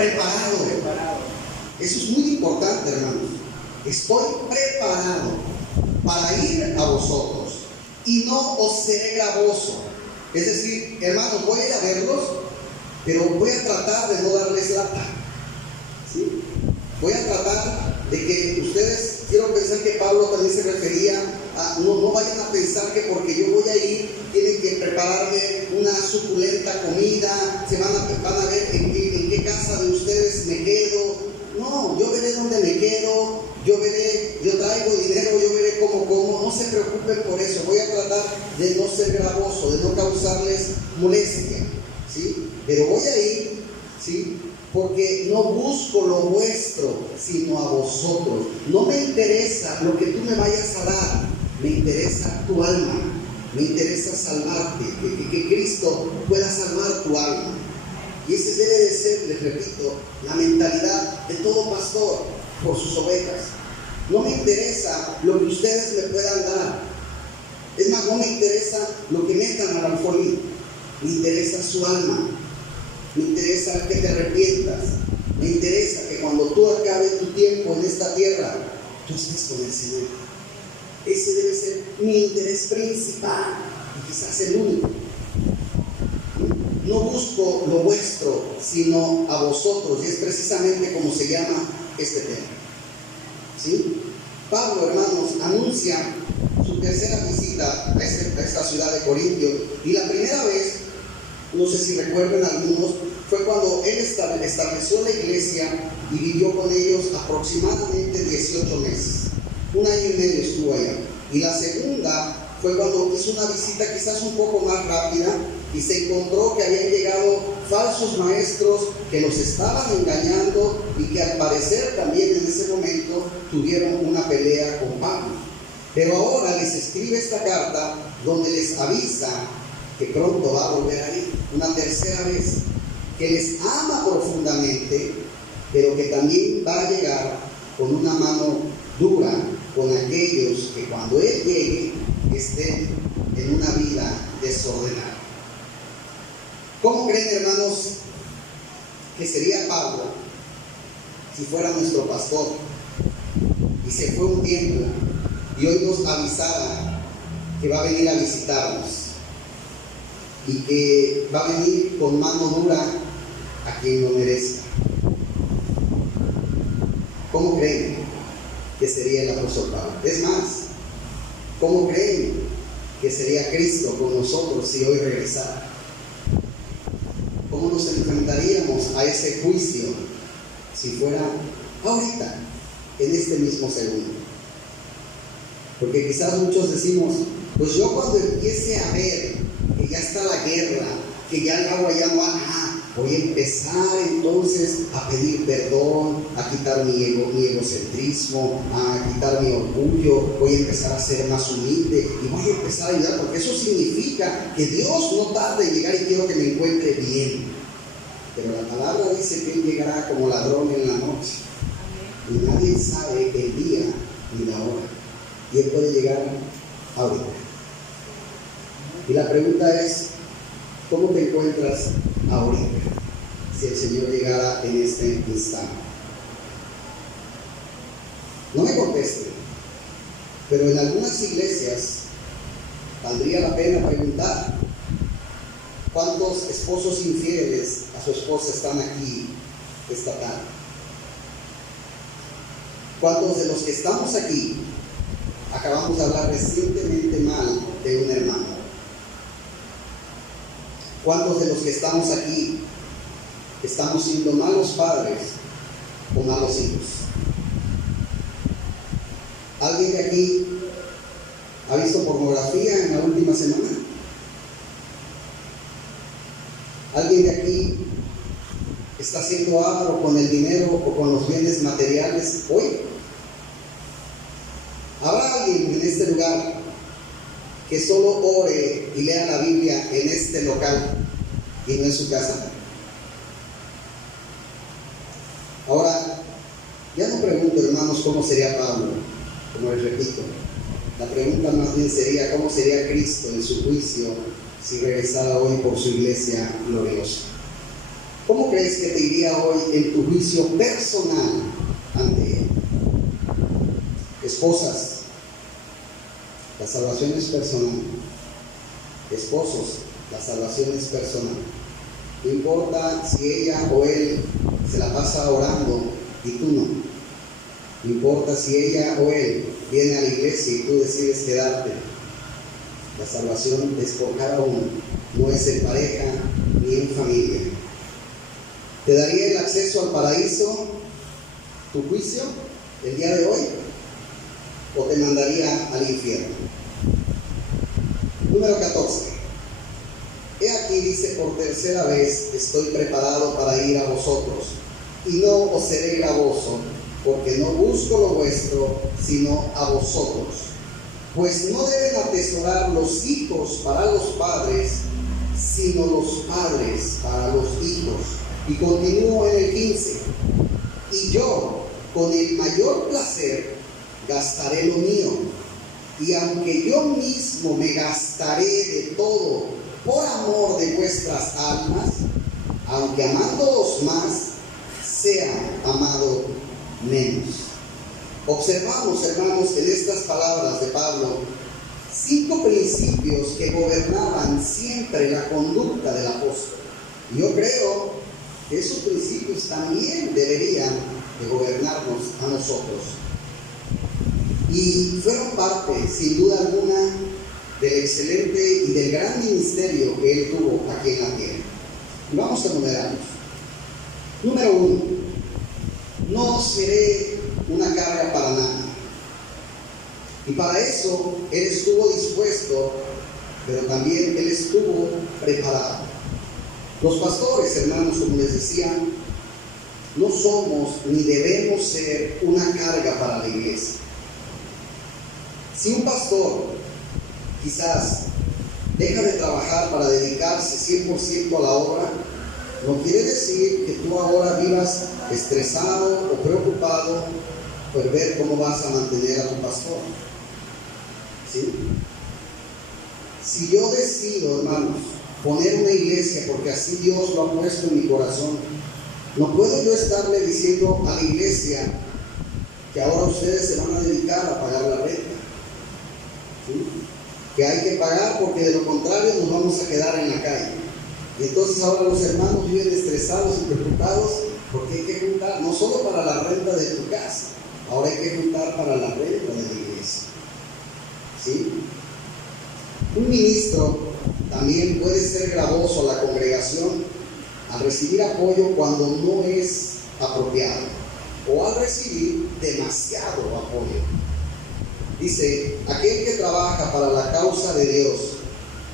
preparado. Eso es muy importante, hermanos. Estoy preparado para ir a vosotros y no os seré gravoso. Es decir, hermanos, voy a ir a verlos, pero voy a tratar de no darles lata, ¿sí? Voy a tratar de que ustedes, quiero pensar que Pablo también se refería a, no vayan a pensar que porque yo voy a ir, tienen que prepararme una suculenta comida, van a ver en qué casa de ustedes me quedo. No, yo veré dónde me quedo, yo traigo dinero, yo veré cómo como, no se preocupen por eso. Voy a tratar de no ser gravoso, de no causarles molestia, ¿sí? Pero voy a ir, ¿sí? Porque no busco lo vuestro, sino a vosotros. No me interesa lo que tú me vayas a dar, me interesa tu alma, me interesa salvarte, que Cristo pueda salvar tu alma. Y ese debe de ser, les repito, la mentalidad de todo pastor por sus ovejas. No me interesa lo que ustedes me puedan dar. Es más, no me interesa lo que metan al alfolí. Me interesa su alma. Me interesa que te arrepientas. Me interesa que cuando tú acabes tu tiempo en esta tierra, tú estés con el Señor. Ese debe ser mi interés principal y quizás el único. No busco lo vuestro, sino a vosotros. Y es precisamente como se llama este tema, ¿sí? Pablo, hermanos, anuncia su tercera visita a esta ciudad de Corintio. Y la primera vez, no sé si recuerdan algunos, fue cuando él estableció la iglesia y vivió con ellos aproximadamente 18 meses. 1 año y medio estuvo allá. Y la segunda fue cuando hizo una visita quizás un poco más rápida y se encontró que habían llegado falsos maestros que los estaban engañando y que al parecer también en ese momento tuvieron una pelea con Pablo. Pero ahora les escribe esta carta donde les avisa que pronto va a volver a ir una tercera vez, que les ama profundamente, pero que también va a llegar con una mano dura con aquellos que cuando él llegue estén en una vida desordenada. ¿Cómo creen, hermanos, que sería Pablo si fuera nuestro pastor y se fue un tiempo y hoy nos avisara que va a venir a visitarnos y que va a venir con mano dura a quien lo merezca? ¿Cómo creen que sería el apóstol Pablo? Es más, ¿cómo creen que sería Cristo con nosotros si hoy regresara? ¿Cómo nos enfrentaríamos a ese juicio si fuera ahorita, en este mismo segundo? Porque quizás muchos decimos, pues yo cuando empiece a ver que ya está la guerra, que ya el agua ya no voy a empezar entonces a pedir perdón, a quitar mi egocentrismo, a quitar mi orgullo, voy a empezar a ser más humilde y voy a empezar a ayudar, porque eso significa que Dios no tarda en llegar y quiero que me encuentre bien. Pero la palabra dice que Él llegará como ladrón en la noche y nadie sabe el día ni la hora, y Él puede llegar ahorita. Y la pregunta es, ¿cómo te encuentras ahorita si el Señor llegara en este instante? No me conteste, pero en algunas iglesias valdría la pena preguntar: ¿cuántos esposos infieles a su esposa están aquí esta tarde? ¿Cuántos de los que estamos aquí acabamos de hablar recientemente mal de un hermano? ¿Cuántos de los que estamos aquí estamos siendo malos padres o malos hijos? ¿Alguien de aquí ha visto pornografía en la última semana? ¿Alguien de aquí está siendo avaro con el dinero o con los bienes materiales hoy? ¿Habrá alguien en este lugar que solo ore y lea la Biblia en este local y no en su casa? Ahora, ya no pregunto, hermanos, cómo sería Pablo, como les repito. La pregunta más bien sería: ¿cómo sería Cristo en su juicio si regresara hoy por su iglesia gloriosa? ¿Cómo crees que te iría hoy en tu juicio personal ante Él? Esposas, la salvación es personal. Esposos, la salvación es personal. No importa si ella o él se la pasa orando y tú no. No importa si ella o él viene a la iglesia y tú decides quedarte. La salvación es por cada uno, no es en pareja ni en familia. ¿Te daría el acceso al paraíso tu juicio el día de hoy? ¿O te mandaría al infierno? Número 14. He aquí, dice, por tercera vez estoy preparado para ir a vosotros, y no os seré gravoso, porque no busco lo vuestro, sino a vosotros. Pues no deben atesorar los hijos para los padres, sino los padres para los hijos. Y continúo en el 15. Y yo, con el mayor placer, gastaré lo mío, y aunque yo mismo me gastaré de todo por amor de vuestras almas, aunque amándoos más, sea amado menos. Observamos, hermanos, en estas palabras de Pablo 5 principios que gobernaban siempre la conducta del apóstol. Y yo creo que esos principios también deberían de gobernarnos a nosotros. Y fueron parte, sin duda alguna, del excelente y del gran ministerio que él tuvo aquí en la tierra. Y vamos a numerarlos. Número 1. No seré una carga para nadie. Y para eso él estuvo dispuesto, pero también él estuvo preparado. Los pastores, hermanos, como les decía, no somos ni debemos ser una carga para la iglesia. Si un pastor quizás deja de trabajar para dedicarse 100% a la obra, no quiere decir que tú ahora vivas estresado o preocupado por ver cómo vas a mantener a tu pastor. ¿Sí? Si yo decido, hermanos, poner una iglesia porque así Dios lo ha puesto en mi corazón, no puedo yo estarle diciendo a la iglesia que ahora ustedes se van a dedicar a pagar la renta. ¿Sí? Que hay que pagar porque de lo contrario nos vamos a quedar en la calle. Y entonces ahora los hermanos viven estresados y preocupados porque hay que juntar no solo para la renta de tu casa, ahora hay que juntar para la renta de la iglesia. ¿Sí? Un ministro también puede ser gravoso a la congregación al recibir apoyo cuando no es apropiado o al recibir demasiado apoyo. Dice, aquel que trabaja para la causa de Dios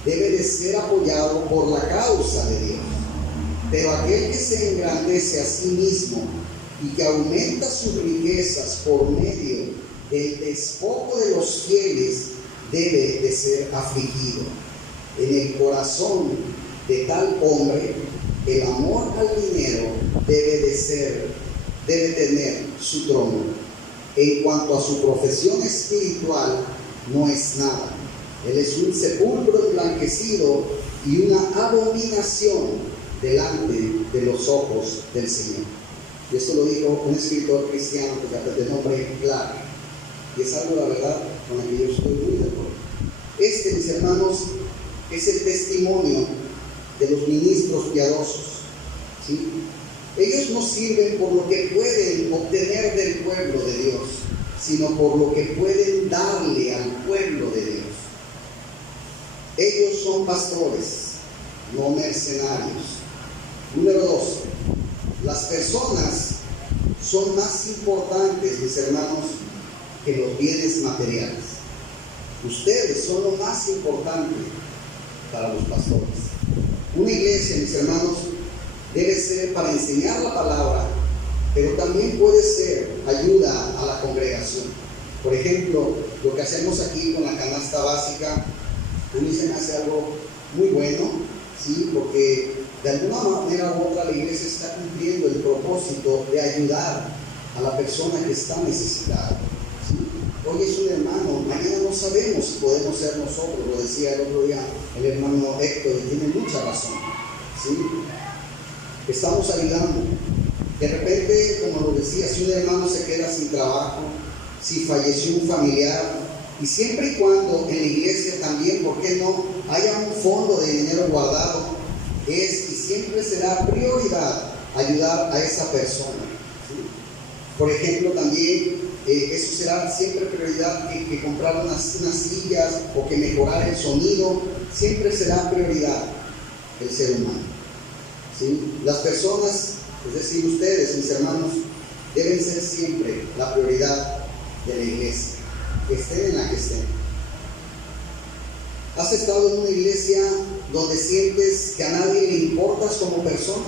debe de ser apoyado por la causa de Dios. Pero aquel que se engrandece a sí mismo y que aumenta sus riquezas por medio del despojo de los fieles debe de ser afligido. En el corazón de tal hombre, el amor al dinero debe tener su trono. En cuanto a su profesión espiritual, no es nada. Él es un sepulcro emblanquecido y una abominación delante de los ojos del Señor. Y esto lo dijo un escritor cristiano de nombre Clark. Y es algo, la verdad, con el que yo estoy muy de acuerdo. Mis hermanos, es el testimonio de los ministros piadosos. ¿Sí? Ellos no sirven por lo que pueden obtener del pueblo de Dios, sino por lo que pueden darle al pueblo de Dios. Ellos son pastores, no mercenarios. Número 2. Las personas son más importantes, mis hermanos, que los bienes materiales. Ustedes son lo más importante para los pastores. Una iglesia, mis hermanos, debe ser para enseñar la palabra, pero también puede ser ayuda a la congregación. Por ejemplo, lo que hacemos aquí con la canasta básica, a mí se me hace algo muy bueno, ¿sí? Porque de alguna manera u otra la iglesia está cumpliendo el propósito de ayudar a la persona que está necesitada. ¿Sí? Hoy es un hermano, mañana no sabemos si podemos ser nosotros, lo decía el otro día el hermano Héctor, y tiene mucha razón. ¿Sí? estamos ayudando. De repente, como lo decía, si un hermano se queda sin trabajo, si falleció un familiar, y siempre y cuando en la iglesia también, ¿por qué no?, haya un fondo de dinero guardado, es y siempre será prioridad ayudar a esa persona, ¿sí? Por ejemplo, también eso será siempre prioridad, que comprar unas sillas o que mejorar el sonido, siempre será prioridad el ser humano, ¿sí? Las personas, es decir, ustedes, mis hermanos, deben ser siempre la prioridad de la iglesia, estén en la que estén. ¿Has estado en una iglesia donde sientes que a nadie le importas como persona?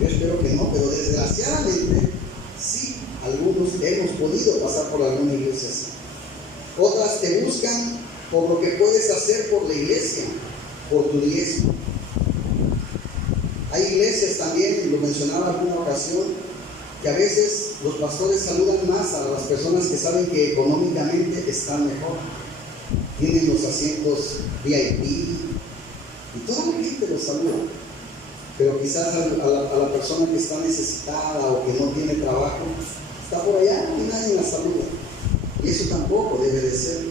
Yo espero que no, pero desgraciadamente sí, algunos hemos podido pasar por alguna iglesia así. Otras te buscan por lo que puedes hacer por la iglesia, por tu diezmo. Hay iglesias también, lo mencionaba en alguna ocasión, que a veces los pastores saludan más a las personas que saben que económicamente están mejor. Tienen los asientos VIP y toda la gente los saluda. Pero quizás a la persona que está necesitada o que no tiene trabajo, está por allá y nadie la saluda. Y eso tampoco debe de ser.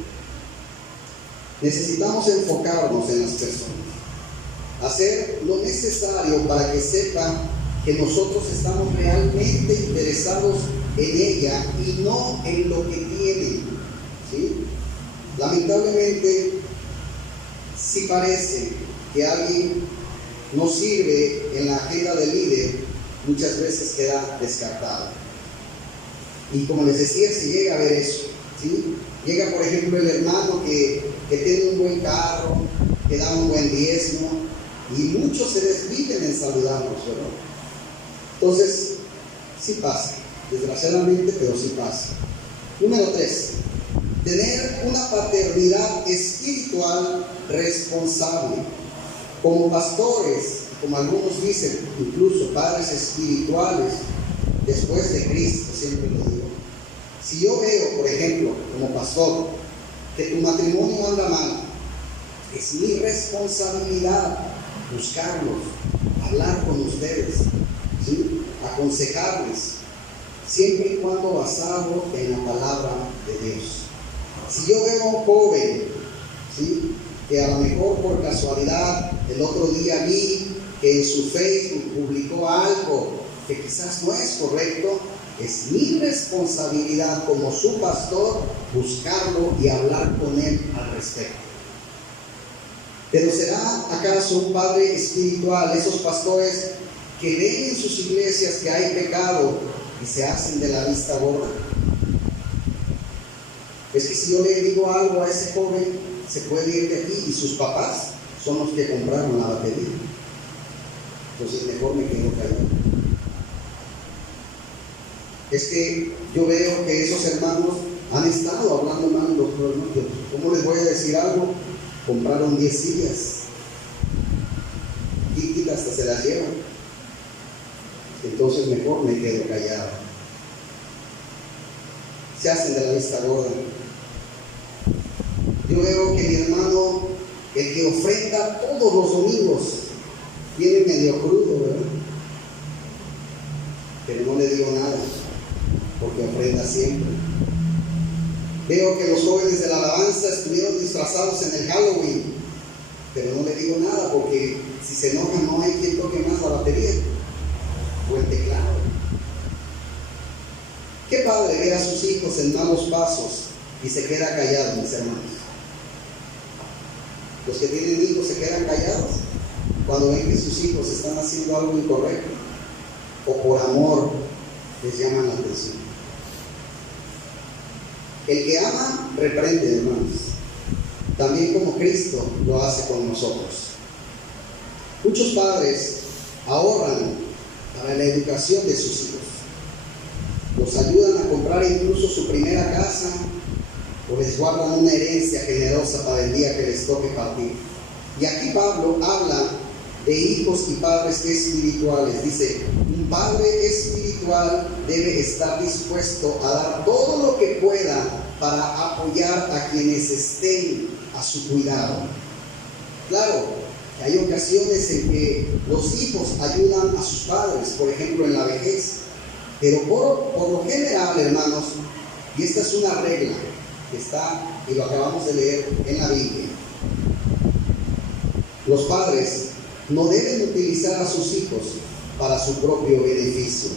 Necesitamos enfocarnos en las personas, hacer lo necesario para que sepa que nosotros estamos realmente interesados en ella y no en lo que tienen, ¿sí? Lamentablemente, si parece que alguien no sirve en la agenda del líder, muchas veces queda descartado. Y como les decía, si llega a ver eso, ¿sí? Llega, por ejemplo, el hermano que tiene un buen carro, que da un buen diezmo, y muchos se desviven en saludarnos, ¿verdad? Entonces, sí pasa, desgraciadamente, pero sí pasa. Número 3, tener una paternidad espiritual responsable. Como pastores, como algunos dicen, incluso padres espirituales, después de Cristo, siempre lo digo. Si yo veo, por ejemplo, como pastor, que tu matrimonio anda mal, es mi responsabilidad buscarlos, hablar con ustedes, ¿sí? Aconsejarles, siempre y cuando basado en la palabra de Dios. Si yo veo a un joven, ¿sí?, que a lo mejor por casualidad el otro día vi que en su Facebook publicó algo que quizás no es correcto, es mi responsabilidad como su pastor buscarlo y hablar con él al respecto. Pero ¿será acaso un padre espiritual esos pastores que ven en sus iglesias que hay pecado y se hacen de la vista gorda? Es que si yo le digo algo a ese joven, se puede ir de aquí, y sus papás son los que compraron la batería. Entonces mejor me quedo callado. Es que yo veo que esos hermanos han estado hablando mal de los hermanos. ¿Cómo les voy a decir algo? Compraron 10 sillas y hasta se las llevan. Entonces mejor me quedo callado. Se hacen de la vista gorda. Yo veo que mi hermano, el que ofrenda todos los domingos, viene medio crudo, ¿verdad? Pero no le digo nada, porque ofrenda siempre. Veo que los jóvenes de la alabanza estuvieron disfrazados en el Halloween, pero no le digo nada, porque si se enojan no hay quien toque más la batería o el teclado. ¿Qué padre ve a sus hijos en malos pasos y se queda callado, mis hermanos? Los que tienen hijos se quedan callados cuando ven que sus hijos están haciendo algo incorrecto, o por amor les llaman la atención. El que ama, reprende, hermanos, también como Cristo lo hace con nosotros. Muchos padres ahorran para la educación de sus hijos, los ayudan a comprar incluso su primera casa, o les guardan una herencia generosa para el día que les toque partir. Y aquí Pablo habla de hijos y padres espirituales. Dice, un padre espiritual debe estar dispuesto a dar todo lo que pueda para apoyar a quienes estén a su cuidado. Claro, Hay ocasiones en que los hijos ayudan a sus padres, por ejemplo en la vejez. Pero por lo general, hermanos, y esta es una regla que está, y lo acabamos de leer en la Biblia, los padres no deben utilizar a sus hijos para su propio beneficio.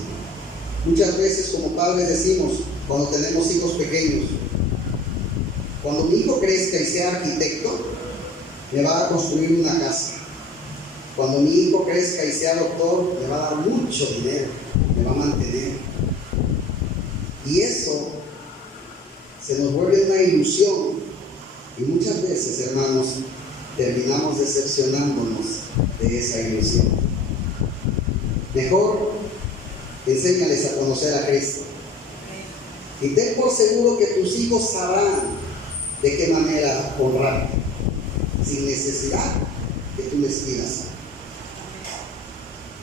Muchas veces como padres decimos, cuando tenemos hijos pequeños, cuando mi hijo crezca y sea arquitecto, me va a construir una casa. Cuando mi hijo crezca y sea doctor, me va a dar mucho dinero, me va a mantener. Y eso se nos vuelve una ilusión. Y muchas veces, hermanos, terminamos decepcionándonos de esa ilusión. Mejor enséñales a conocer a Cristo. Y ten por seguro que tus hijos sabrán de qué manera honrarte, sin necesidad que tú les pidas.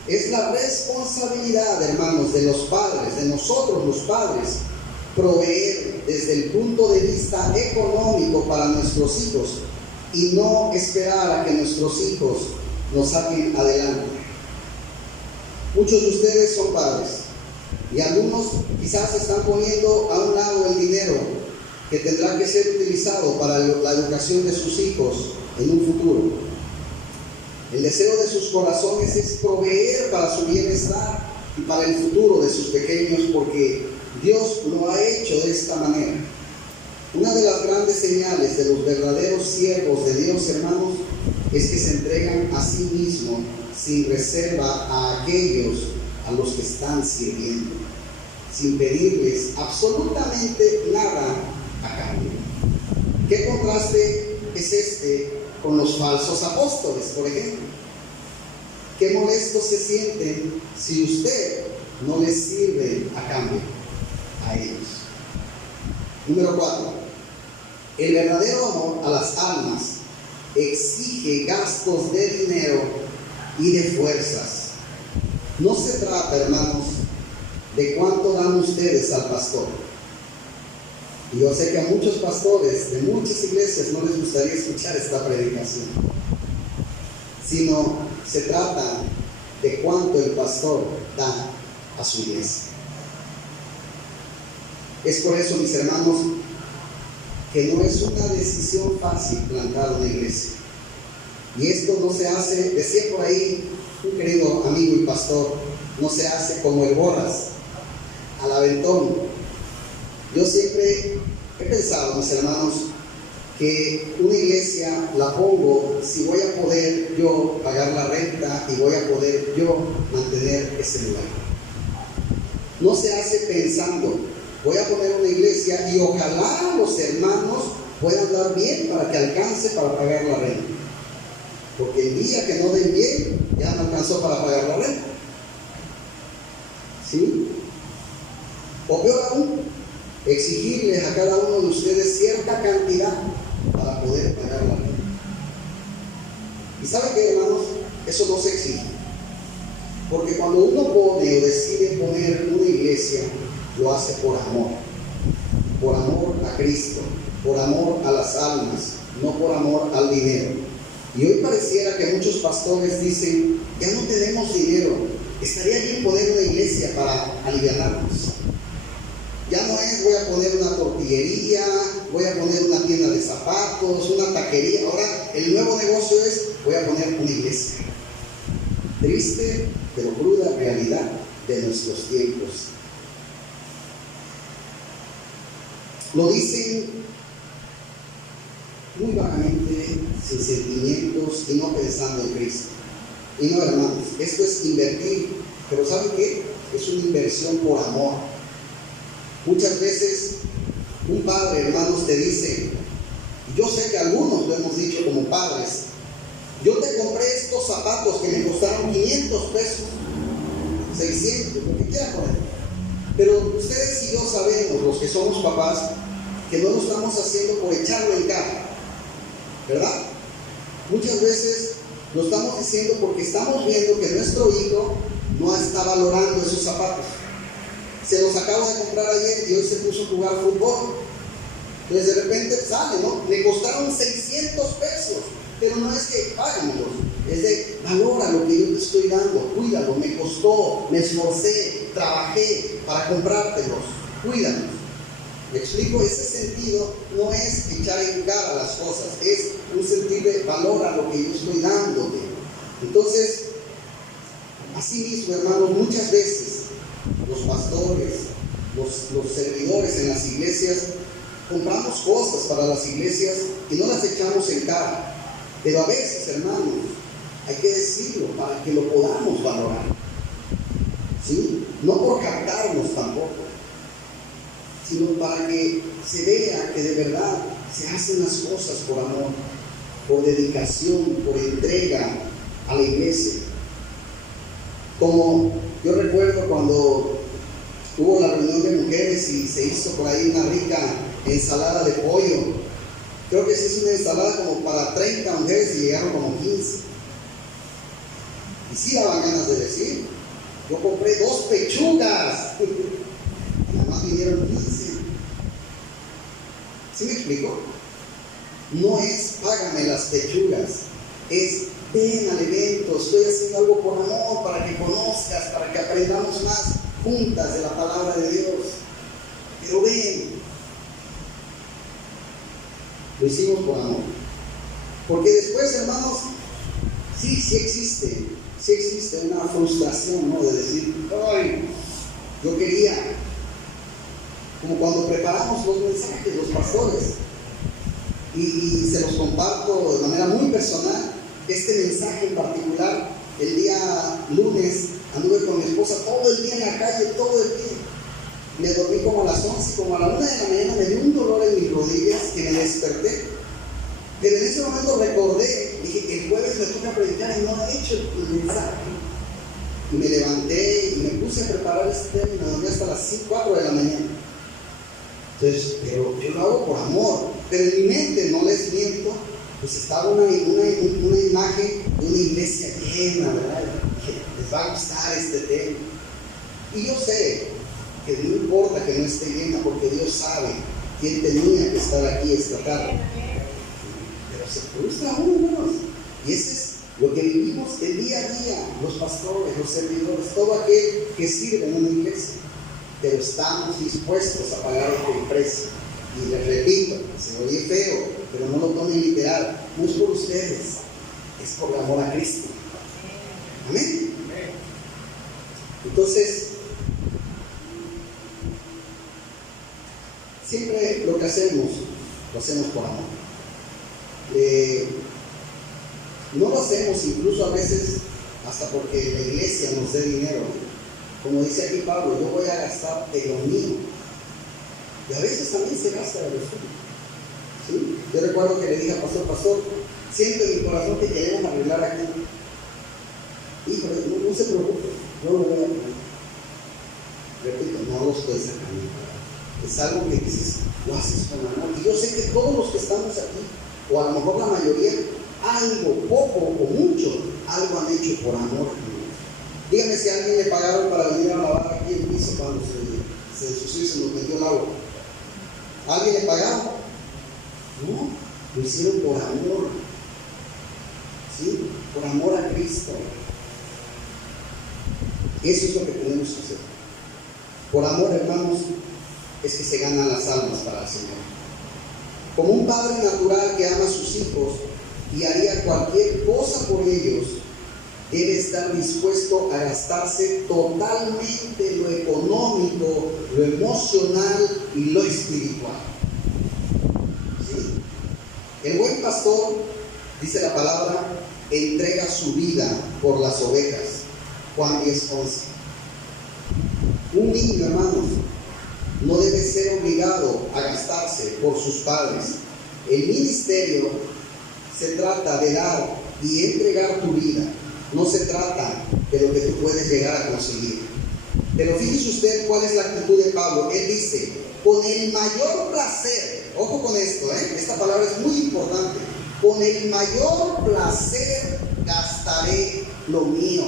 Es la responsabilidad, hermanos, de los padres, de nosotros los padres, proveer desde el punto de vista económico para nuestros hijos y no esperar a que nuestros hijos nos saquen adelante. Muchos de ustedes son padres y algunos quizás están poniendo a un lado el dinero que tendrá que ser utilizado para la educación de sus hijos en un futuro. El deseo de sus corazones es proveer para su bienestar y para el futuro de sus pequeños, porque Dios lo ha hecho de esta manera. Una de las grandes señales de los verdaderos siervos de Dios, hermanos, es que se entregan a sí mismos sin reserva a aquellos a los que están sirviendo, sin pedirles absolutamente nada a cambio. ¿Qué contraste es este con los falsos apóstoles, por ejemplo? Qué molestos se sienten si usted no les sirve a cambio a ellos. Número 4. El verdadero amor a las almas exige gastos de dinero y de fuerzas. No se trata, hermanos, de cuánto dan ustedes al pastor. Y yo sé que a muchos pastores de muchas iglesias no les gustaría escuchar esta predicación, sino se trata de cuánto el pastor da a su iglesia. Es por eso, mis hermanos, que no es una decisión fácil plantar una iglesia. Y esto no se hace, decía por ahí un querido amigo y pastor, no se hace como el borras, al aventón. Yo siempre he pensado, mis hermanos, que una iglesia la pongo si voy a poder yo pagar la renta y voy a poder yo mantener ese lugar. No se hace pensando, voy a poner una iglesia y ojalá los hermanos puedan dar bien para que alcance para pagar la renta. Porque el día que no den bien, ya no alcanzó para pagar la renta. ¿Sí? O peor aún, exigirles a cada uno de ustedes cierta cantidad para poder pagar la renta. ¿Y saben qué, hermanos? Eso no se exige. Porque cuando uno pone o decide poner una iglesia, lo hace por amor a Cristo, por amor a las almas, no por amor al dinero. Y hoy pareciera que muchos pastores dicen, ya no tenemos dinero, estaría bien poner una iglesia para aliviarnos. Ya no es voy a poner una tortillería, voy a poner una tienda de zapatos, una taquería. Ahora el nuevo negocio es voy a poner una iglesia. Triste pero cruda realidad de nuestros tiempos. Lo dicen muy vagamente, sin sentimientos y no pensando en Cristo. Y no, hermanos, esto es invertir, pero ¿saben qué? Es una inversión por amor. Muchas veces un padre, hermanos, te dice, yo sé que algunos lo hemos dicho como padres, yo te compré estos zapatos que me costaron 500 pesos, 600, lo que quieras poner. Pero ustedes y yo sabemos, los que somos papás, que no lo estamos haciendo por echarlo en cara, ¿verdad? Muchas veces lo estamos diciendo porque estamos viendo que nuestro hijo no está valorando esos zapatos. Se los acabo de comprar ayer y hoy se puso a jugar fútbol. Entonces de repente sale, ¿no? Le costaron 600 pesos. Pero no es que págamelos, es de valora lo que yo te estoy dando, cuídalo, me costó, me esforcé, trabajé para comprártelos, cuídalos. ¿Me explico? Ese sentido no es echar en cara las cosas, es un sentido de valora lo que yo estoy dándote. Entonces, así mismo, hermanos, muchas veces los pastores, los servidores en las iglesias, compramos cosas para las iglesias y no las echamos en cara. Pero a veces, hermanos, hay que decirlo para que lo podamos valorar, ¿sí? No por captarnos tampoco, sino para que se vea que de verdad se hacen las cosas por amor, por dedicación, por entrega a la iglesia. Como yo recuerdo cuando hubo la reunión de mujeres y se hizo por ahí una rica ensalada de pollo. Creo que se hizo una ensalada como para 30 mujeres y llegaron como 15. Y sí daban ganas de decir, yo compré 2 pechugas y nada más vinieron 15. ¿Sí me explico? No es págame las pechugas, es ven al evento, estoy haciendo algo por amor, para que conozcas, para que aprendamos más juntas de la palabra de Dios. Pero ven, lo hicimos por amor. Porque después, hermanos, sí existe una frustración, ¿no? De decir, ay, yo quería, como cuando preparamos los mensajes, los pastores, y se los comparto de manera muy personal. Este mensaje en particular, el día lunes, anduve con mi esposa todo el día en la calle, todo el día. Me dormí como a las 11, como a la 1 de la mañana, me dio un dolor en mis rodillas que me desperté. Pero en ese momento recordé, dije, el jueves me toca predicar y no he hecho el mensaje. Y me levanté y me puse a preparar este tema y me dormí hasta las 4 de la mañana. Entonces, pero yo lo hago por amor. Pero en mi mente, no les miento, pues estaba una imagen de una iglesia llena, ¿verdad? Dije, les va a gustar este tema. Y yo sé que no importa que no esté llena, porque Dios sabe quién tenía que estar aquí esta tarde. Pero se frustra uno, hermanos. Y ese es lo que vivimos el día a día, los pastores, los servidores, todo aquel que sirve en una iglesia. Pero estamos dispuestos a pagar el precio. Y les repito, se oye feo, pero no lo tomen literal. No es por ustedes, es por el amor a Cristo. Amén. Entonces, siempre lo que hacemos, lo hacemos por amor. No lo hacemos incluso a veces hasta porque la iglesia nos dé dinero. Como dice aquí Pablo, yo voy a gastar de lo mío. Y a veces también se gasta de lo suyo. ¿Sí? Yo recuerdo que le dije al pastor, siento en mi corazón que queremos arreglar aquí. Híjole, no se preocupe, yo lo voy a arreglar. Repito, no lo estoy sacando. Es algo que dices, lo haces con amor. Y yo sé que todos los que estamos aquí, o a lo mejor la mayoría, algo, poco o mucho, algo han hecho por amor. Dígame si a alguien le pagaron para venir a lavar aquí el piso cuando se ensució y se nos metió el agua. ¿A alguien le pagaron? No, lo hicieron por amor. ¿Sí? Por amor a Cristo. Eso es lo que tenemos que hacer. Por amor, hermanos, es que se ganan las almas para el Señor. Como un padre natural que ama a sus hijos y haría cualquier cosa por ellos, debe estar dispuesto a gastarse totalmente lo económico, lo emocional y lo espiritual. ¿Sí? El buen pastor, dice la palabra, entrega su vida por las ovejas. Juan 10:11. Un niño, hermanos, no debe ser obligado a gastarse por sus padres. El ministerio se trata de dar y entregar tu vida. No se trata de lo que tú puedes llegar a conseguir. Pero fíjese usted cuál es la actitud de Pablo. Él dice, con el mayor placer, ojo con esto, esta palabra es muy importante, con el mayor placer gastaré lo mío.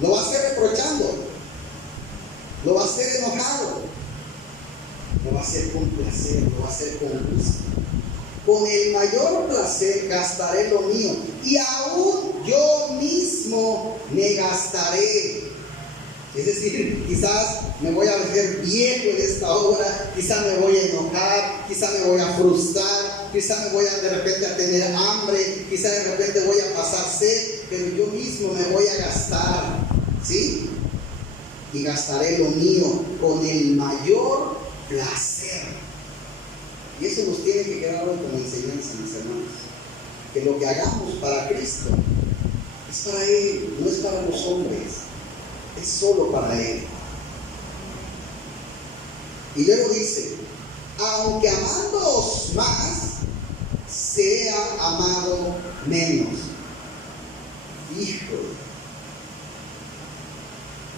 Lo va a hacer reprochando, lo va a hacer enojado, lo va a hacer con placer, lo va a hacer con gusto. con el mayor placer gastaré lo mío, y aún yo mismo me gastaré. Es decir, quizás me voy a ver viejo en esta hora, quizás me voy a enojar, quizás me voy a frustrar, quizás me voy a de repente a tener hambre, quizás de repente voy a pasar sed, pero yo mismo me voy a gastar, ¿sí? Y gastaré lo mío con el mayor placer. Y eso nos tiene que quedar hoy como enseñanza, mis hermanos, que lo que hagamos para Cristo es para Él, no es para los hombres. Es solo para Él. Y luego dice, aunque amándoos más, sea amado menos. Hijo,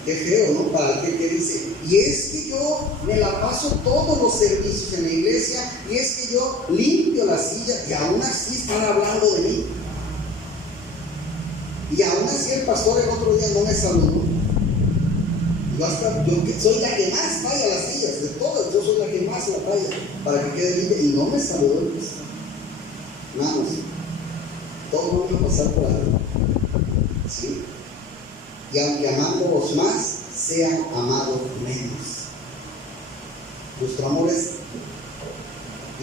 qué feo, ¿no? Para aquel que dice, y es que yo me la paso todos los servicios en la iglesia, y es que yo limpio la silla, y aún así están hablando de mí. Y aún así el pastor el otro día no me saludó. Yo soy la que más talla las sillas, de todas, yo soy la que más la talla, para que quede limpia, y no me saludó el pastor. Hermanos, todos vamos a pasar por ahí, ¿sí? Y aunque amándoos más, sea amado menos. Nuestro amor es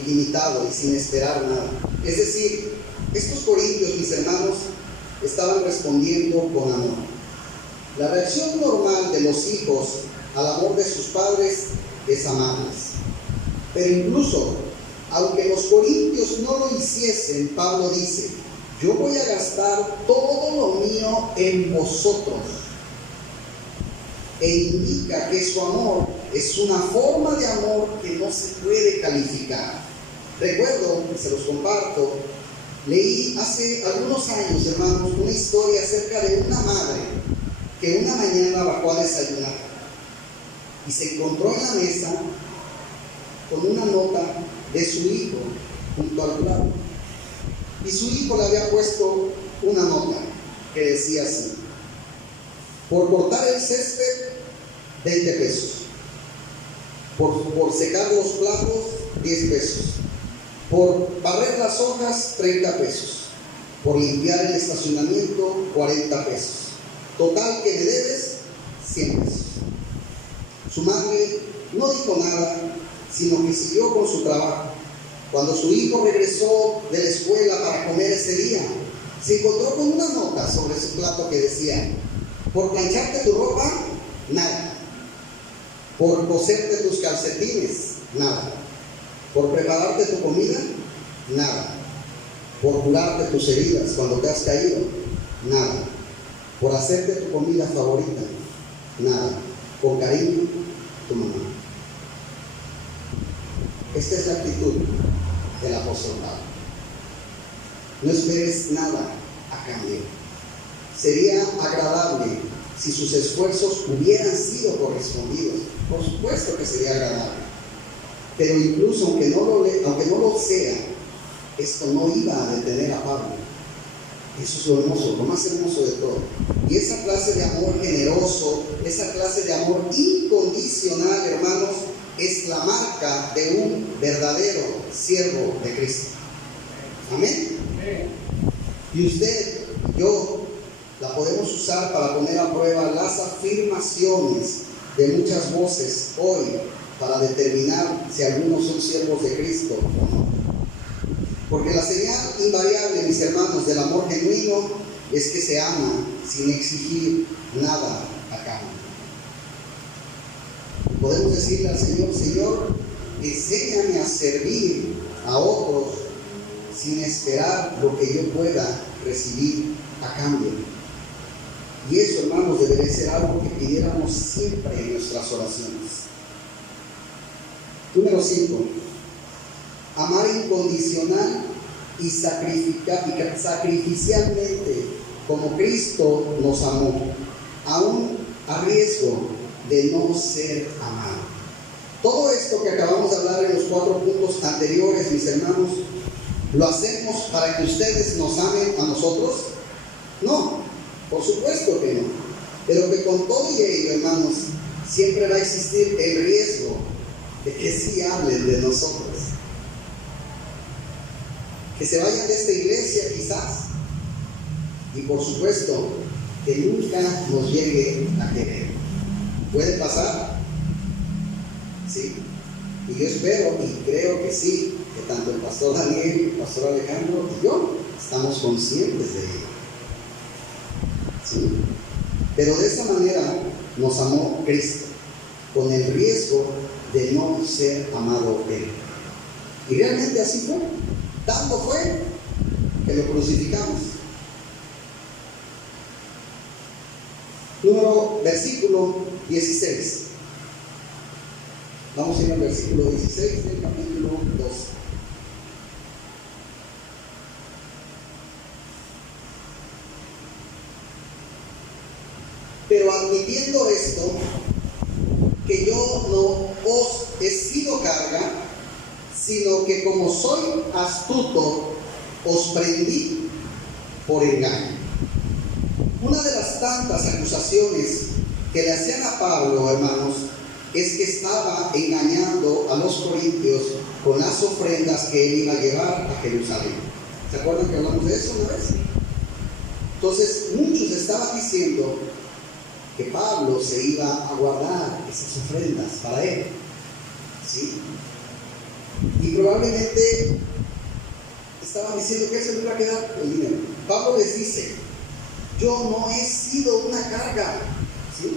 ilimitado y sin esperar nada. Es decir, estos corintios, mis hermanos, estaban respondiendo con amor. La reacción normal de los hijos al amor de sus padres es amarles. Pero incluso, aunque los corintios no lo hiciesen, Pablo dice, yo voy a gastar todo lo mío en vosotros. E indica que su amor es una forma de amor que no se puede calificar. Recuerdo, se los comparto, leí hace algunos años, hermanos, una historia acerca de una madre que una mañana bajó a desayunar y se encontró en la mesa con una nota de su hijo junto al plato. Y su hijo le había puesto una nota que decía así: por cortar el césped, 20 pesos. Por secar los platos, 10 pesos. Por barrer las hojas, 30 pesos. Por limpiar el estacionamiento, 40 pesos. Total que le debes 100 pesos. Su madre no dijo nada, sino que siguió con su trabajo. Cuando su hijo regresó de la escuela para comer ese día, se encontró con una nota sobre su plato que decía: por plancharte tu ropa, nada. Por coserte tus calcetines, nada. Por prepararte tu comida, nada. Por curarte tus heridas cuando te has caído, nada. Por hacerte tu comida favorita, nada. Con cariño, tu mamá. Esta es la actitud del apóstol Pablo. No esperes nada a cambio. Sería agradable si sus esfuerzos hubieran sido correspondidos. Por supuesto que sería agradable. Pero incluso aunque no lo sea, esto no iba a detener a Pablo. Eso es lo hermoso, lo más hermoso de todo. Y esa clase de amor generoso, esa clase de amor incondicional, hermanos, es la marca de un verdadero siervo de Cristo. Amén. Y usted, yo, la podemos usar para poner a prueba las afirmaciones de muchas voces hoy para determinar si algunos son siervos de Cristo o no. Porque la señal invariable, mis hermanos, del amor genuino es que se ama sin exigir nada a cambio. Podemos decirle al Señor: Señor, enséñame a servir a otros sin esperar lo que yo pueda recibir a cambio. Y eso, hermanos, debería ser algo que pidiéramos siempre en nuestras oraciones. Número 5. Amar incondicional y sacrificialmente como Cristo nos amó, aún a riesgo de no ser amado. Todo esto que acabamos de hablar en los 4 puntos anteriores, mis hermanos, ¿lo hacemos para que ustedes nos amen a nosotros? No, por supuesto que no. Pero que con todo y ello, hermanos, siempre va a existir el riesgo de que sí hablen de nosotros. que se vayan de esta iglesia quizás, y por supuesto que nunca nos llegue a querer. ¿Puede pasar? Sí. Y yo espero y creo que sí, que tanto el pastor Daniel, el pastor Alejandro y yo estamos conscientes de ello. ¿Sí? Pero de esa manera nos amó Cristo, con el riesgo de no ser amado Él. Y realmente así fue. Tanto fue que lo crucificamos. Versículo 16. Vamos a ir al versículo 16 del capítulo 2. Pero admitiendo esto, que yo no os he sido carga, sino que como soy astuto, os prendí por engaño. Una de las tantas acusaciones que le hacían a Pablo, hermanos, es que estaba engañando a los corintios con las ofrendas que él iba a llevar a Jerusalén. ¿Se acuerdan que hablamos de eso una vez? Entonces, muchos estaban diciendo que Pablo se iba a guardar esas ofrendas para él, ¿sí? Y probablemente estaban diciendo que él se le iba a quedar el dinero. Pablo les dice: yo no he sido una carga, ¿sí?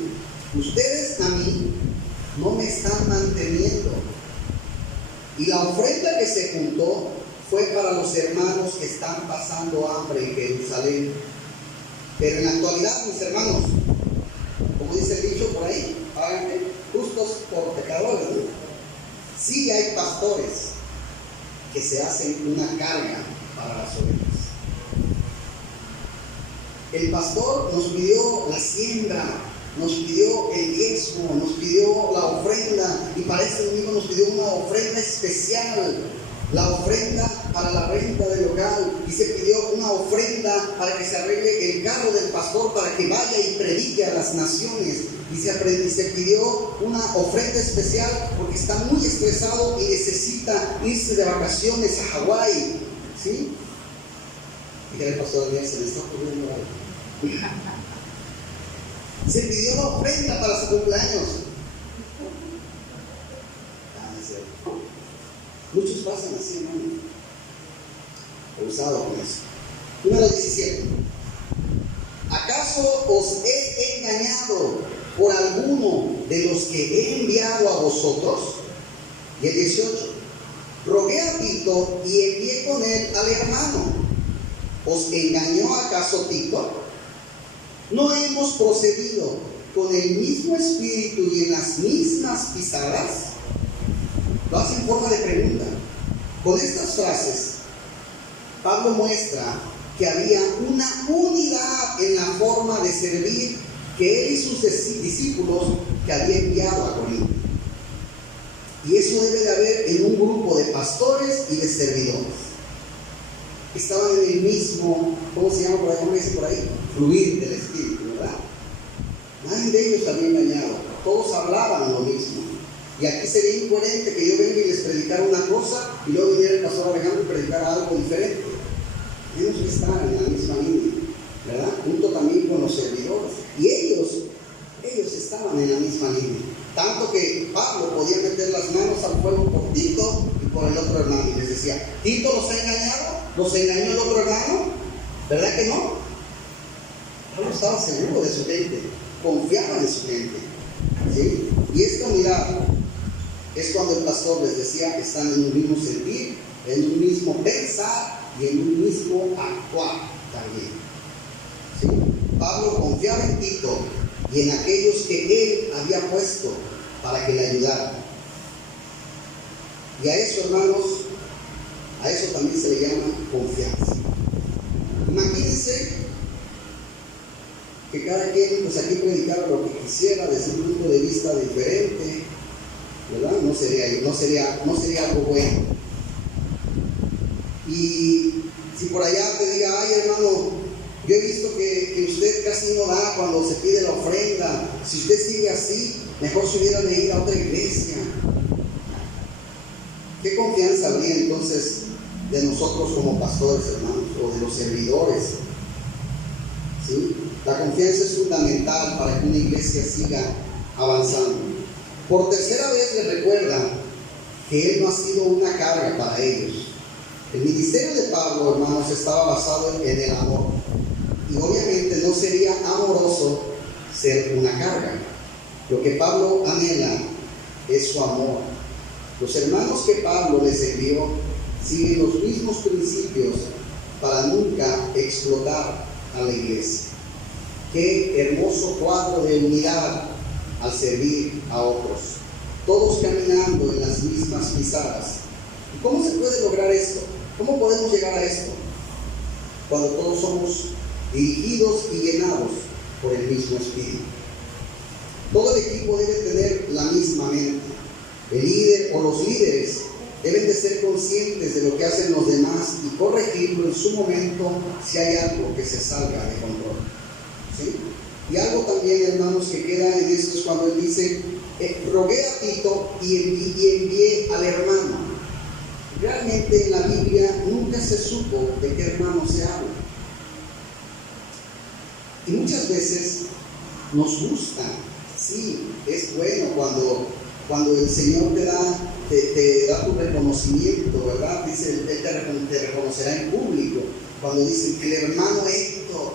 Ustedes a mí no me están manteniendo. Y la ofrenda que se juntó fue para los hermanos que están pasando hambre en Jerusalén. Pero en la actualidad, mis hermanos, como dice el dicho por ahí, háganme justos por pecadores, ¿no? Sí hay pastores que se hacen una carga para las ovejas. El pastor nos pidió la siembra, nos pidió el diezmo, nos pidió la ofrenda, y para este domingo nos pidió una ofrenda especial, la ofrenda para la renta del local, y se pidió una ofrenda para que se arregle el carro del pastor para que vaya y predique a las naciones, y se pidió una ofrenda especial porque está muy estresado y necesita irse de vacaciones a Hawái, ¿sí? Y el pastor Daniel se le está ocurriendo algo. Se pidió la ofrenda para su cumpleaños. Muchos pasan así, hermano. Usado con eso. Número 17. ¿Acaso os he engañado por alguno de los que he enviado a vosotros? Y el 18. Rogué a Tito y envié con él al hermano. ¿Os engañó acaso Tito? ¿No hemos procedido con el mismo espíritu y en las mismas pisadas? Lo hace en forma de pregunta. Con estas frases, Pablo muestra que había una unidad en la forma de servir que él y sus discípulos que había enviado a Corinto. Y eso debe de haber en un grupo de pastores y de servidores. Estaban en el mismo, ¿cómo se llama por ahí? ¿Cómo dice por ahí? Fluir del espíritu, ¿verdad? Nadie de ellos había engañado, todos hablaban lo mismo. Y aquí sería incoherente que yo venga y les predicara una cosa y luego viniera el pastor Alejandro y predicara algo diferente. Tenemos que estar en la misma línea, ¿verdad? Junto también con los servidores. Y ellos estaban en la misma línea. Tanto que Pablo podía meter las manos al fuego por Tito y por el otro hermano. Y les decía: ¿Tito los ha engañado? ¿Los engañó el otro hermano? ¿Verdad que no? Pablo estaba seguro de su gente, confiaba en su gente, ¿sí? Y esta unidad es cuando el pastor les decía: están en un mismo sentir, en un mismo pensar y en un mismo actuar también, ¿sí? Pablo confiaba en Tito y en aquellos que él había puesto para que le ayudaran. Y a eso, hermanos, a eso también se le llama confianza. Imagínense que cada quien, pues aquí predicara lo que quisiera desde un punto de vista diferente, ¿verdad? No sería algo bueno. Y si por allá te diga: ay, hermano, yo he visto que usted casi no da cuando se pide la ofrenda, si usted sigue así, mejor se hubiera de ir a otra iglesia. ¿Qué confianza habría entonces de nosotros como pastores, hermanos, o de los servidores. ¿Sí? La confianza es fundamental para que una iglesia siga avanzando. Por tercera vez les recuerda que Él no ha sido una carga para ellos. El ministerio de Pablo, hermanos, estaba basado en el amor. Y obviamente no sería amoroso ser una carga. Lo que Pablo anhela es su amor. Los hermanos que Pablo les envió siguen los mismos principios para nunca explotar a la iglesia. Qué hermoso cuadro de unidad al servir a otros, todos caminando en las mismas pisadas. ¿Y cómo se puede lograr esto? ¿Cómo podemos llegar a esto? Cuando todos somos dirigidos y llenados por el mismo Espíritu. Todo el equipo debe tener la misma mente. El líder o los líderes deben de ser conscientes de lo que hacen los demás y corregirlo en su momento si hay algo que se salga de control. ¿Sí? Y algo también, hermanos, que queda en esto es cuando él dice, rogué a Tito y envié al hermano. Realmente en la Biblia nunca se supo de qué hermano se habla. Y muchas veces nos gusta, sí, es bueno cuando el Señor te da tu reconocimiento, ¿verdad? Dice, Él te reconocerá en público. Cuando dicen que el hermano Héctor,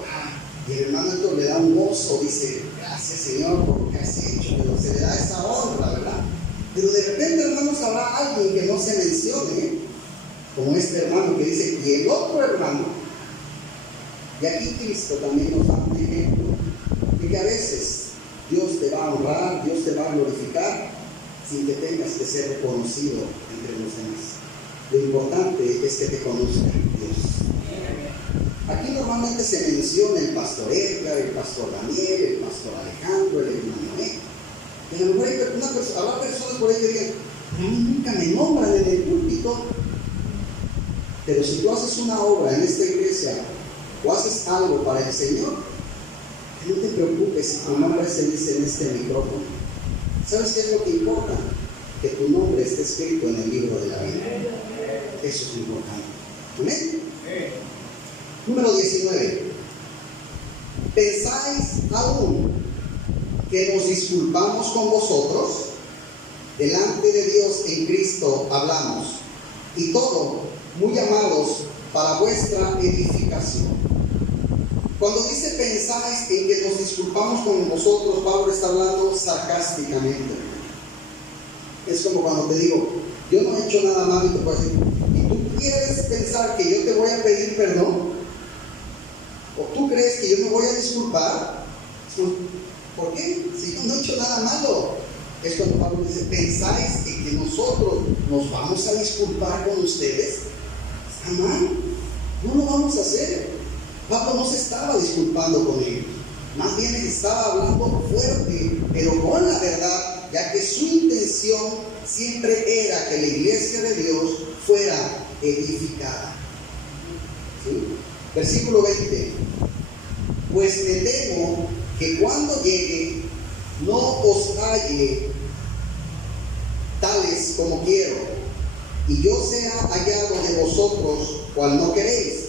y el hermano Héctor le da un gozo, dice, gracias Señor por lo que has hecho, pero se le da esa honra, ¿verdad? Pero de repente, hermanos, habrá alguien que no se mencione, como este hermano que dice, y el otro hermano. Y aquí Cristo también nos da un ejemplo de que a veces Dios te va a honrar, Dios te va a glorificar, sin que tengas que ser reconocido entre los demás. Lo importante es que te conozca Dios. Aquí normalmente se menciona el pastor Edgar, el pastor Daniel, el pastor Alejandro, el hermano Héctor. Y a lo mejor habrá personas por ahí que digan, a mí nunca me nombran en el púlpito. Pero si tú haces una obra en esta iglesia o haces algo para el Señor, no te preocupes si tu nombre se dice en este micrófono. ¿Sabes qué es lo que importa? Que tu nombre esté escrito en el libro de la vida. Eso es importante. ¿Amén? Número 19. ¿Pensáis aún que nos disculpamos con vosotros? Delante de Dios en Cristo hablamos, y todo muy amados para vuestra edificación. Cuando dice pensáis en que nos disculpamos con vosotros, Pablo está hablando sarcásticamente. Es como cuando te digo, yo no he hecho nada malo y te puedo decir, ¿y tú quieres pensar que yo te voy a pedir perdón? ¿O tú crees que yo me voy a disculpar? ¿Por qué? Si yo no he hecho nada malo. Es cuando Pablo dice, ¿pensáis en que nosotros nos vamos a disculpar con ustedes? Está mal. No lo vamos a hacer. Pablo no se estaba disculpando con ellos. Más bien estaba hablando fuerte, pero con la verdad, ya que su intención siempre era que la iglesia de Dios fuera edificada. ¿Sí? Versículo 20. Pues me temo que cuando llegue no os halle tales como quiero, y yo sea hallado de vosotros cual no queréis,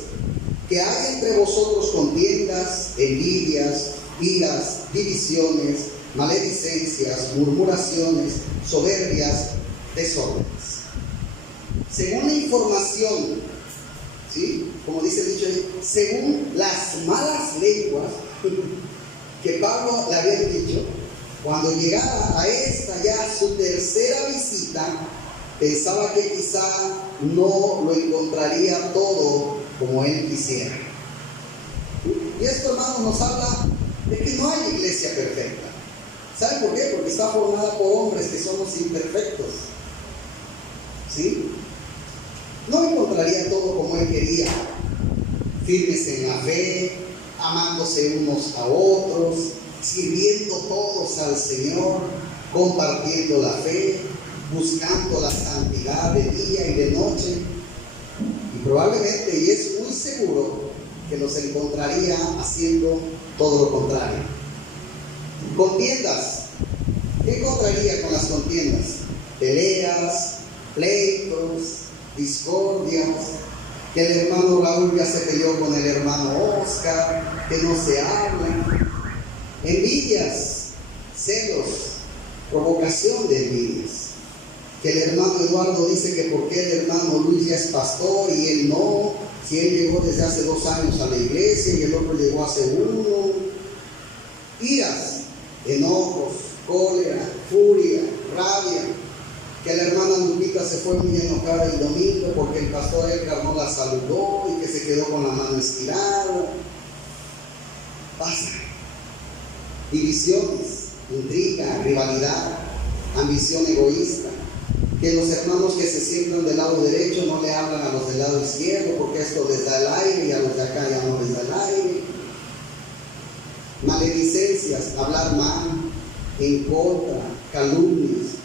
que haya entre vosotros contiendas, envidias, iras, divisiones, maledicencias, murmuraciones, soberbias, desórdenes. Según la información, ¿sí? Como dice el dicho ahí, según las malas lenguas que Pablo le había dicho, cuando llegara a esta ya su tercera visita, pensaba que quizá no lo encontraría todo como él quisiera. Y esto, hermanos, nos habla de que no hay iglesia perfecta. ¿Saben por qué? Porque está formada por hombres que somos imperfectos. ¿Sí? No encontraría todo como él quería, firmes en la fe, amándose unos a otros, sirviendo todos al Señor, compartiendo la fe, buscando la santidad de día y de noche. Y probablemente, y es muy seguro, que los encontraría haciendo todo lo contrario. Contiendas. ¿Qué encontraría con las contiendas? Peleas, pleitos, discordias, que el hermano Raúl ya se peleó con el hermano Oscar, que no se hablan, envidias, celos, provocación de envidias, que el hermano Eduardo dice que por qué el hermano Luis ya es pastor y él no, si él llegó desde hace 2 años a la iglesia y el otro llegó hace 1, iras, enojos, cólera, furia, rabia, que la hermana Lupita se fue muy enojada el domingo porque el pastor Edgar no la saludó y que se quedó con la mano estirada. Pasa. Divisiones, intriga, rivalidad, ambición egoísta, que los hermanos que se sientan del lado derecho no le hablan a los del lado izquierdo porque esto les da el aire y a los de acá ya no les da el aire. Maledicencias, hablar mal, en contra, calumnias,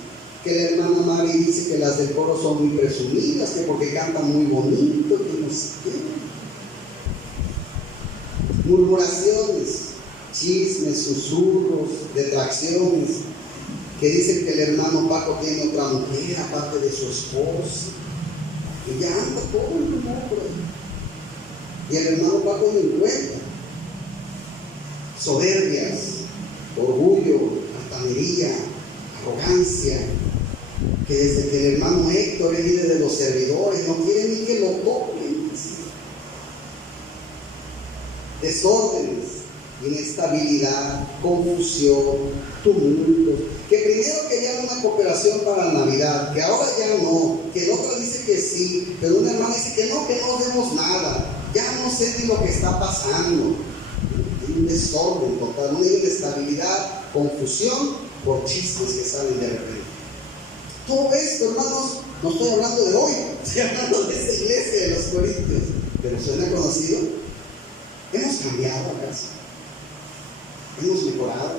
que la hermana Mari dice que las del coro son muy presumidas, que porque cantan muy bonito, que no sé qué. Murmuraciones, chismes, susurros, detracciones, que dicen que el hermano Paco tiene otra mujer aparte de su esposa, y ya anda todo el rumor por ahí. Y el hermano Paco no encuentra. Soberbias, orgullo, altanería, arrogancia, que desde que el hermano Héctor es líder de los servidores, no quiere ni que lo toquen. Desórdenes, inestabilidad, confusión, tumultos, que primero querían una cooperación para Navidad, que ahora ya no, que el otro dice que sí, pero una hermana dice que no vemos nada, ya no sé ni lo que está pasando. Un desorden total, una inestabilidad, confusión por chismes que salen de repente. Todo esto, hermanos, no estoy hablando de hoy, estoy hablando de esta iglesia de los Corintios, pero suena conocido. Hemos cambiado acaso, hemos mejorado.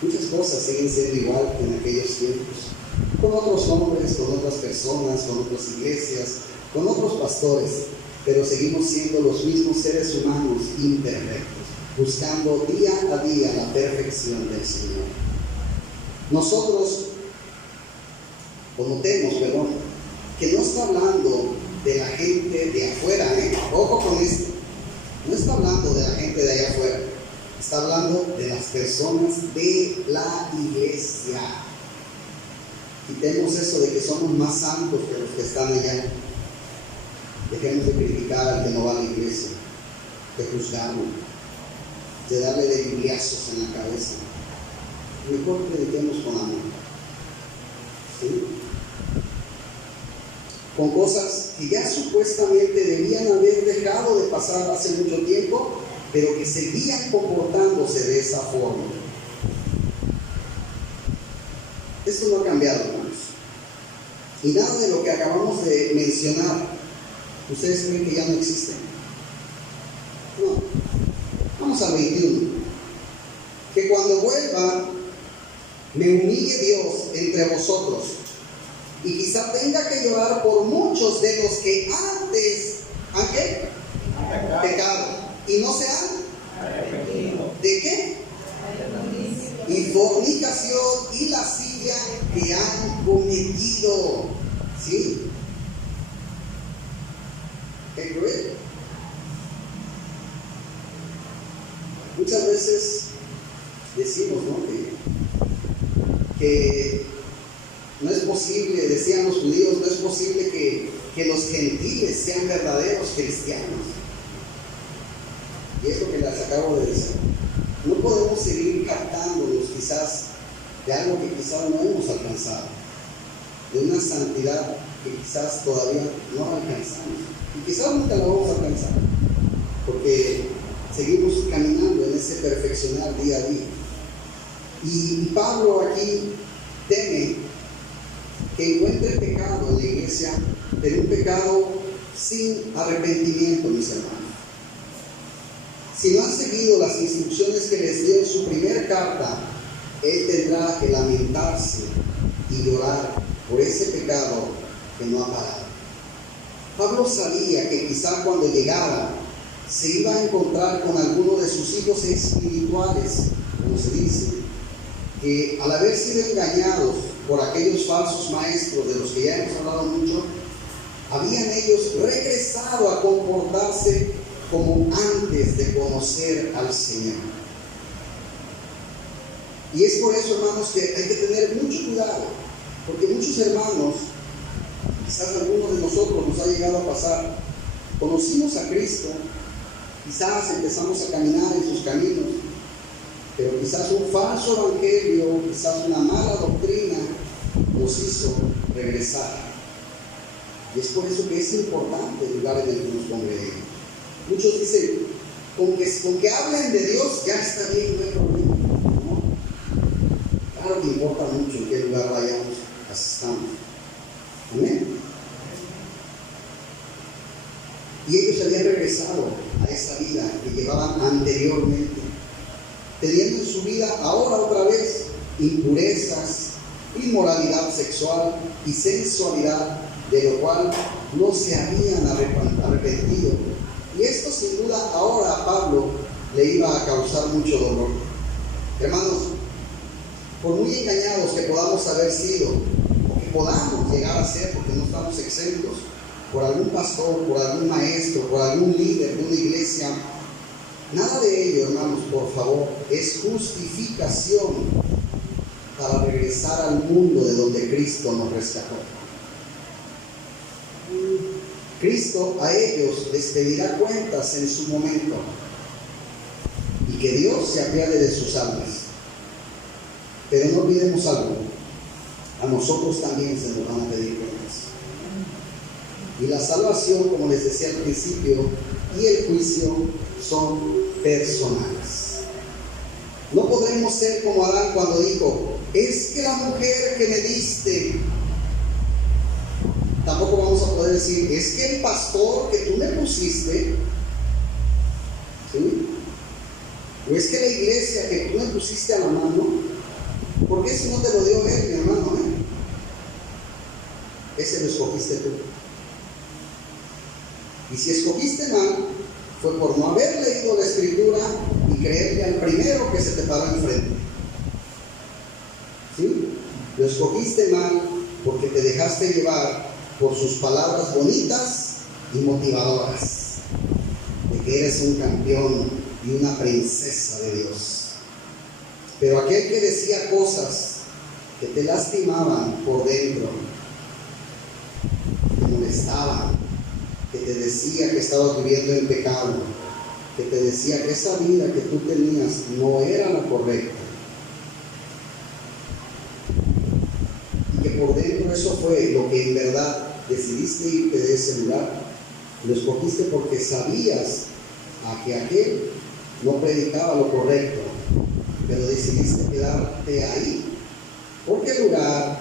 Muchas cosas siguen siendo igual que en aquellos tiempos, con otros hombres, con otras personas, con otras iglesias, con otros pastores, pero seguimos siendo los mismos seres humanos imperfectos, buscando día a día la perfección del Señor. Nosotros, o notemos, que no está hablando de la gente de afuera, ojo con esto, no está hablando de la gente de allá afuera, está hablando de las personas de la iglesia. Quitemos eso de que somos más santos que los que están allá. Dejemos de criticar al que no va a la iglesia, de juzgarlo, de darle de bibliazos en la cabeza. Mejor prediquemos con amor, ¿sí? Con cosas que ya supuestamente debían haber dejado de pasar hace mucho tiempo, pero que seguían comportándose de esa forma. Esto no ha cambiado, hermanos. Y nada de lo que acabamos de mencionar, ¿ustedes creen que ya no existen? No. Vamos al 21. Que cuando vuelva, me humille Dios entre vosotros, y quizá tenga que llorar por muchos de los que antes han ¿qué? Pecado y no se han arrepentido. ¿De qué? Y fornicación y lascivia que han cometido. ¿Sí? ¿Qué cruel? Muchas veces decimos, ¿no? que no es posible, decían los judíos, no es posible que los gentiles sean verdaderos cristianos. Y es lo que les acabo de decir. No podemos seguir captándonos quizás de algo que quizás no hemos alcanzado, de una santidad que quizás todavía no alcanzamos, y quizás nunca la vamos a alcanzar, porque seguimos caminando en ese perfeccionar día a día. Y Pablo aquí teme que encuentre pecado en la iglesia, pero un pecado sin arrepentimiento, mis hermanos. Si no han seguido las instrucciones que les dio en su primera carta, él tendrá que lamentarse y llorar por ese pecado que no ha parado. Pablo sabía que quizá cuando llegara se iba a encontrar con alguno de sus hijos espirituales, como se dice, que al haber sido engañados por aquellos falsos maestros de los que ya hemos hablado mucho, habían ellos regresado a comportarse como antes de conocer al Señor. Y es por eso, hermanos, que hay que tener mucho cuidado, porque muchos hermanos, quizás algunos de nosotros nos ha llegado a pasar, conocimos a Cristo, quizás empezamos a caminar en sus caminos, pero quizás un falso evangelio, quizás una mala doctrina nos hizo regresar. Y es por eso que es importante el lugar en el que nos congreguemos. Muchos dicen, con que hablen de Dios ya está bien, no hay problema. ¿No? Claro que importa mucho en qué lugar vayamos asistamos. Amén. Y ellos habían regresado a esa vida que llevaban anteriormente, teniendo en su vida ahora otra vez impurezas, inmoralidad sexual y sensualidad, de lo cual no se habían arrepentido. Y esto sin duda ahora a Pablo le iba a causar mucho dolor. Hermanos, por muy engañados que podamos haber sido, o que podamos llegar a ser, porque no estamos exentos, por algún pastor, por algún maestro, por algún líder de una iglesia, nada de ello, hermanos, por favor, es justificación para regresar al mundo de donde Cristo nos rescató. Cristo a ellos les pedirá cuentas en su momento, y que Dios se apiade de sus almas. Pero no olvidemos algo, a nosotros también se nos van a pedir cuentas. Y la salvación, como les decía al principio, y el juicio son personales. No podremos ser como Adán cuando dijo, es que la mujer que me diste. Tampoco vamos a poder decir, es que el pastor que tú me pusiste, ¿sí? O es que la iglesia que tú me pusiste a la mano, porque ese no te lo dio él, mi hermano, ese lo escogiste tú. Y si escogiste mal, fue por no haber leído la escritura y creerle al primero que se te paró enfrente. ¿Sí? Lo escogiste mal porque te dejaste llevar por sus palabras bonitas y motivadoras, de que eres un campeón y una princesa de Dios. Pero aquel que decía cosas que te lastimaban por dentro, te molestaban, que te decía que estabas viviendo en pecado, que te decía que esa vida que tú tenías no era la correcta, y que por dentro eso fue lo que en verdad decidiste irte de ese lugar, lo escogiste porque sabías a que aquel no predicaba lo correcto, pero decidiste quedarte ahí, porque el lugar,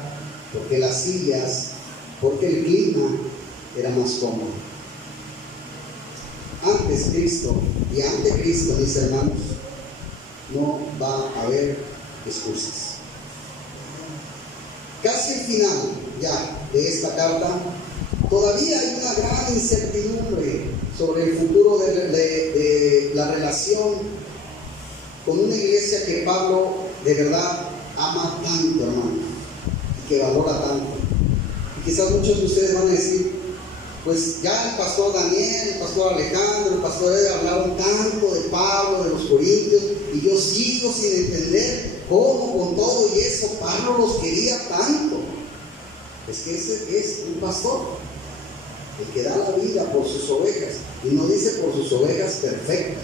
porque las sillas, porque el clima era más cómodo. Antes Cristo y ante Cristo, mis hermanos, no va a haber excusas. Casi al final ya de esta carta, todavía hay una gran incertidumbre sobre el futuro de la relación con una iglesia que Pablo de verdad ama tanto, hermano, y que valora tanto. Y quizás muchos de ustedes van a decir, pues ya el pastor Daniel, el pastor Alejandro, el pastor Eder hablaron tanto de Pablo, de los corintios, y yo sigo sin entender cómo con todo y eso Pablo los quería tanto. Es que ese es un pastor, el que da la vida por sus ovejas, y no dice por sus ovejas perfectas.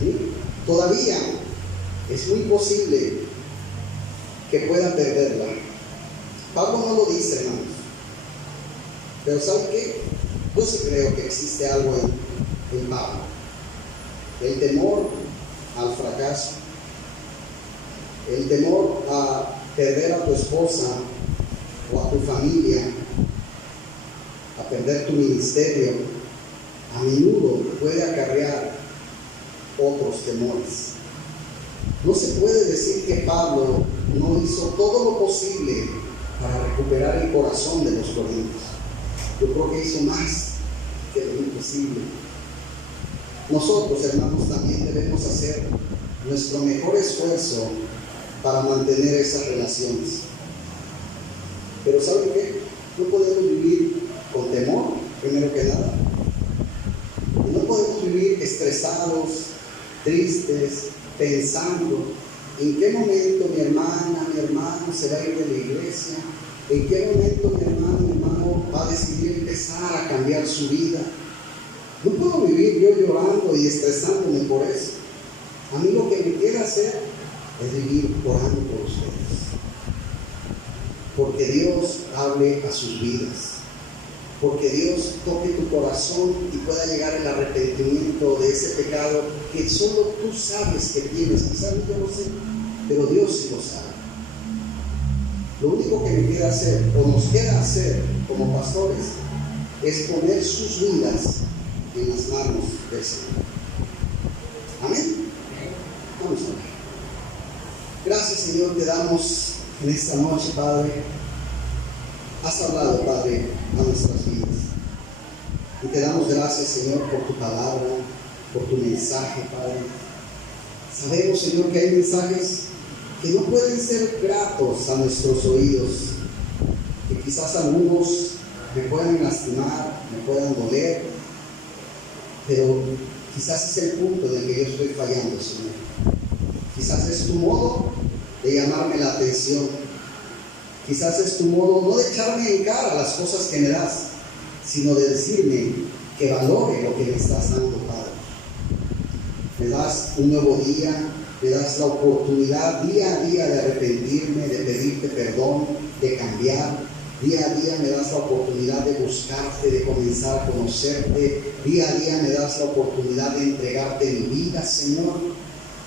¿Sí? Todavía es muy posible que pueda perderla. Pablo no lo dice, hermanos. Pero ¿saben qué? Yo sí creo que existe algo en Pablo. El temor al fracaso, el temor a perder a tu esposa o a tu familia, a perder tu ministerio, a menudo puede acarrear otros temores. No se puede decir que Pablo no hizo todo lo posible para recuperar el corazón de los corintios. Yo creo que hizo más que lo imposible. Nosotros, hermanos, también debemos hacer nuestro mejor esfuerzo para mantener esas relaciones. Pero ¿saben qué? No podemos vivir con temor, primero que nada. Y no podemos vivir estresados, tristes, pensando en qué momento mi hermana, mi hermano se va a ir de la iglesia, en qué momento mi hermano va a decidir empezar a cambiar su vida. No puedo vivir yo llorando y estresándome por eso. A mí lo que me queda hacer es vivir orando por ustedes. Porque Dios hable a sus vidas. Porque Dios toque tu corazón y pueda llegar el arrepentimiento de ese pecado que solo tú sabes que tienes. Quizás yo no sé, pero Dios sí lo sabe. Lo único que me queda hacer, o nos queda hacer como pastores, es poner sus vidas en las manos del Señor. Amén. Vamos a ver. Gracias, Señor, te damos en esta noche, Padre. Has hablado, Padre, a nuestras vidas. Y te damos gracias, Señor, por tu palabra, por tu mensaje, Padre. Sabemos, Señor, que hay mensajes que no pueden ser gratos a nuestros oídos, que quizás algunos me puedan lastimar, me puedan doler, pero quizás es el punto en el que yo estoy fallando, Señor. Quizás es tu modo de llamarme la atención. Quizás es tu modo no de echarme en cara las cosas que me das, sino de decirme que valore lo que me estás dando, Padre. Me das un nuevo día, me das la oportunidad día a día de arrepentirme, de pedirte perdón, de cambiar. Día a día me das la oportunidad de buscarte, de comenzar a conocerte. Día a día me das la oportunidad de entregarte mi vida, Señor.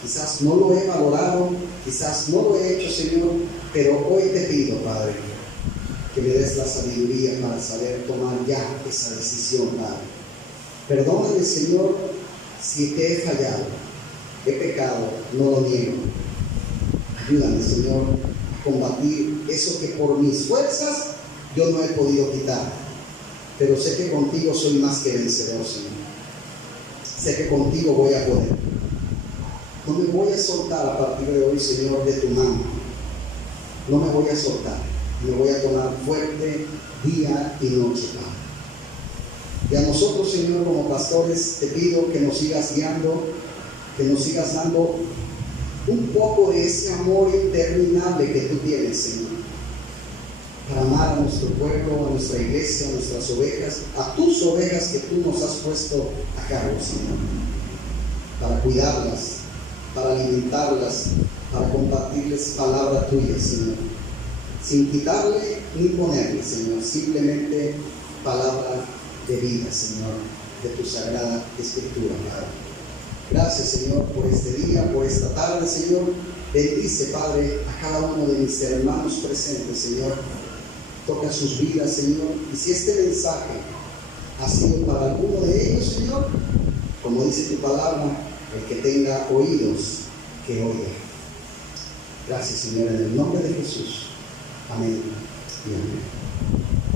Quizás no lo he valorado, quizás no lo he hecho, Señor, pero hoy te pido, Padre, que me des la sabiduría para saber tomar ya esa decisión, Padre. Perdóname, Señor, si te he fallado, he pecado, no lo niego. Ayúdame, Señor, a combatir eso que por mis fuerzas yo no he podido quitar. Pero sé que contigo soy más que vencedor, Señor. Sé que contigo voy a poder. No me voy a soltar a partir de hoy, Señor, de tu mano. No me voy a soltar. Me voy a tomar fuerte día y noche, Padre. Y a nosotros, Señor, como pastores, te pido que nos sigas guiando, que nos sigas dando un poco de ese amor interminable que tú tienes, Señor, para amar a nuestro pueblo, a nuestra iglesia, a nuestras ovejas, a tus ovejas que tú nos has puesto a cargo, Señor, para cuidarlas, para alimentarlas, para compartirles palabra tuya, Señor, sin quitarle ni ponerle, Señor, simplemente palabra de vida, Señor, de tu sagrada escritura, Padre. Gracias, Señor, por este día, por esta tarde, Señor. Bendice, Padre, a cada uno de mis hermanos presentes, Señor. Toca sus vidas, Señor. Y si este mensaje ha sido para alguno de ellos, Señor, como dice tu palabra, el que tenga oídos, que oiga. Gracias, Señor, en el nombre de Jesús. Amén y amén.